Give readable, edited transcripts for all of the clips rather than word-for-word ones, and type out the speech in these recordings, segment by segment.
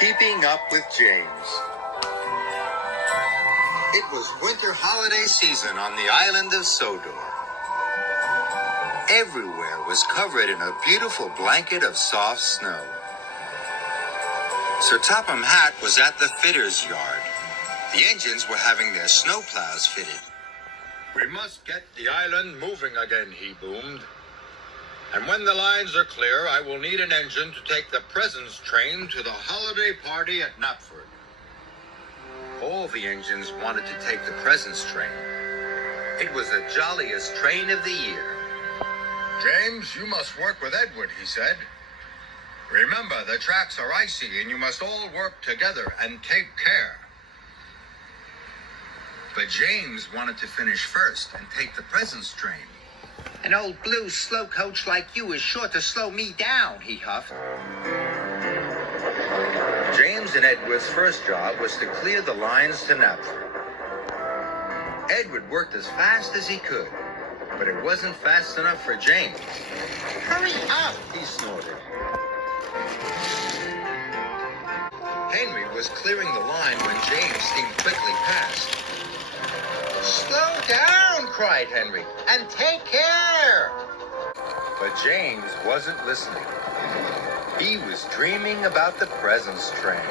Keeping up with James. It was winter holiday season on the island of Sodor. Everywhere was covered in a beautiful blanket of soft snow. Sir Topham Hatt was at the fitter's yard. The engines were having their snowplows fitted. "We must get the island moving again," he boomed. "And when the lines are clear, I will need an engine to take the presents train to the holiday party at Knapford." All the engines wanted to take the presents train. It was the jolliest train of the year. "James, you must work with Edward," he said. "Remember, the tracks are icy and you must all work together and take care." But James wanted to finish first and take the presents train. "An old blue slow coach like you is sure to slow me down," he huffed. James and Edward's first job was to clear the lines to Knapford. Edward worked as fast as he could, but it wasn't fast enough for James. "Hurry up," he snorted. Henry was clearing the line when James steamed quickly past. "Slow down," cried Henry, "and take care." But James wasn't listening. He was dreaming about the presents train.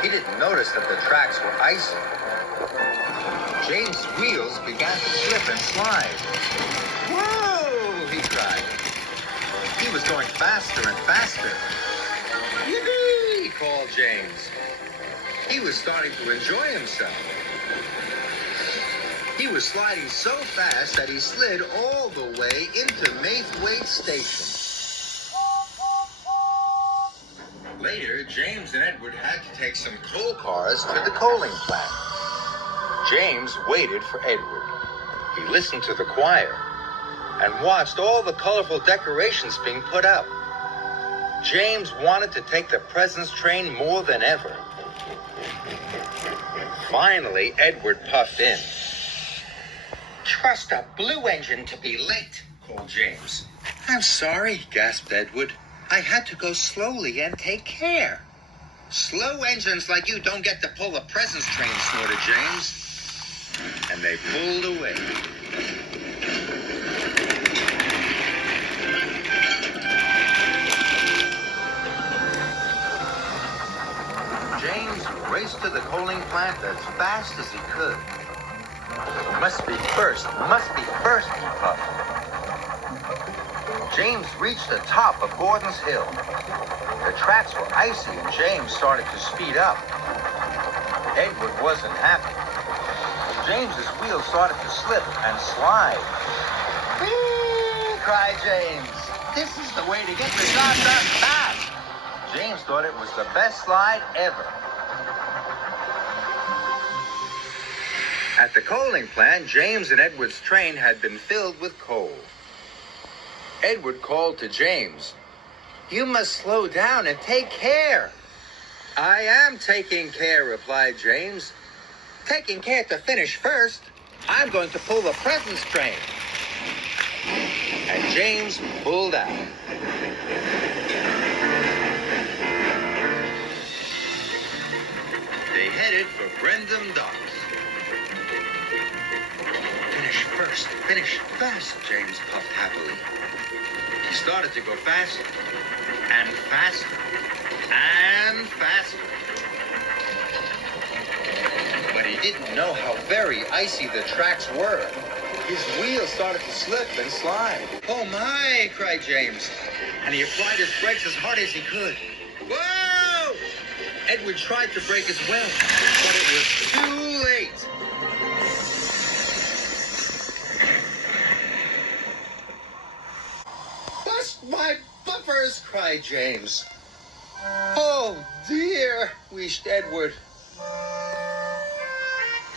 He didn't notice that the tracks were icy. James' wheels began to slip and slide. "Whoa!" he cried. He was going faster and faster. "Yippee!" called James. He was starting to enjoy himself. He was sliding so fast that he slid all the way into Maithwaite Station. Later, James and Edward had to take some coal cars to the coaling plant. James waited for Edward. He listened to the choir and watched all the colorful decorations being put up. James wanted to take the presents train more than ever. Finally, Edward puffed in. "Trust a blue engine to be late," called James. "I'm sorry," gasped Edward. "I had to go slowly and take care." "Slow engines like you don't get to pull the presents train," snorted James. And they pulled away. James raced to the coaling plant as fast as he could. Must be first, he puffed. James reached the top of Gordon's Hill. The tracks were icy and James started to speed up. Edward wasn't happy. James's wheels started to slip and slide. "Whee!" cried James. "This is the way to get the job done fast." James thought it was the best slide ever. At the coaling plant, James and Edward's train had been filled with coal. Edward called to James. "You must slow down and take care." "I am taking care," replied James. "Taking care to finish first. I'm going to pull the presents train." And James pulled out. They headed for Brendam Docks. Finish first, James puffed happily. He started to go faster and faster and faster. But he didn't know how very icy the tracks were. His wheels started to slip and slide. "Oh my!" cried James, and he applied his brakes as hard as he could. Whoa! Edward tried to brake as well, but it was too late. "Bust my bumpers!" cried James. "Oh dear!" wheezed Edward.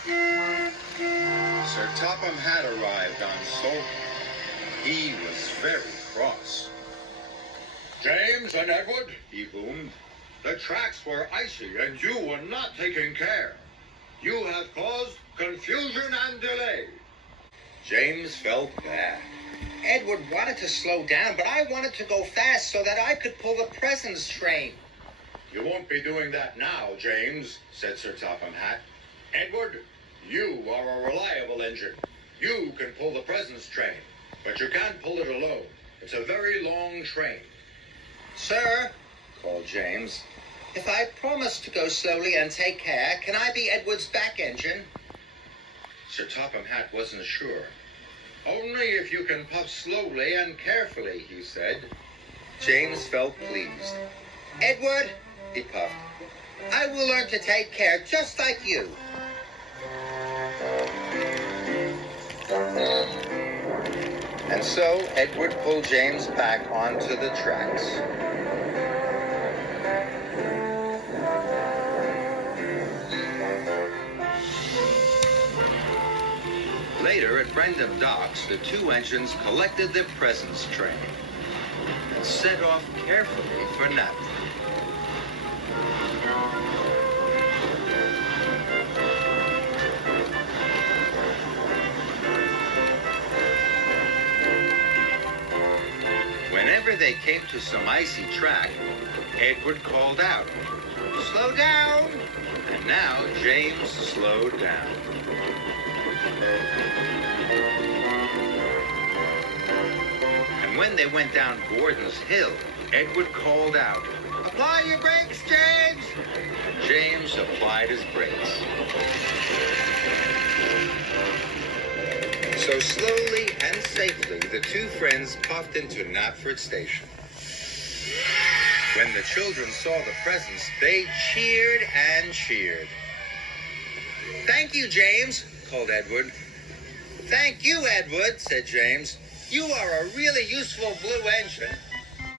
Sir Topham Hatt arrived on Sodor. He was very cross. "James and Edward," he boomed, "the tracks were icy and you were not taking care. You have caused confusion and delay." James felt bad. "Edward wanted to slow down, but I wanted to go fast so that I could pull the presents train." You won't be doing that now, James, said Sir Topham Hatt. Edward, you are a reliable engine. You can pull the presence train, but you can't pull it alone. It's a very long train. Sir, called James, if I promise to go slowly and take care, can I be Edward's back engine? Sir Topham Hatt wasn't sure. Only if you can puff slowly and carefully, he said. James felt pleased. Edward, he puffed, I will learn to take care just like you. And so Edward pulled James back onto the tracks. Later at Brendam Docks, the two engines collected their presence train and set off carefully for Naples. Whenever they came to some icy track, Edward called out, "Slow down!" And now James slowed down. And when they went down Gordon's Hill, Edward called out, "Apply your brakes, James!" And James applied his brakes. So slowly and safely, the two friends puffed into Knapford Station. When the children saw the presents, they cheered and cheered. "Thank you, James," called Edward. "Thank you, Edward," said James. "You are a really useful blue engine."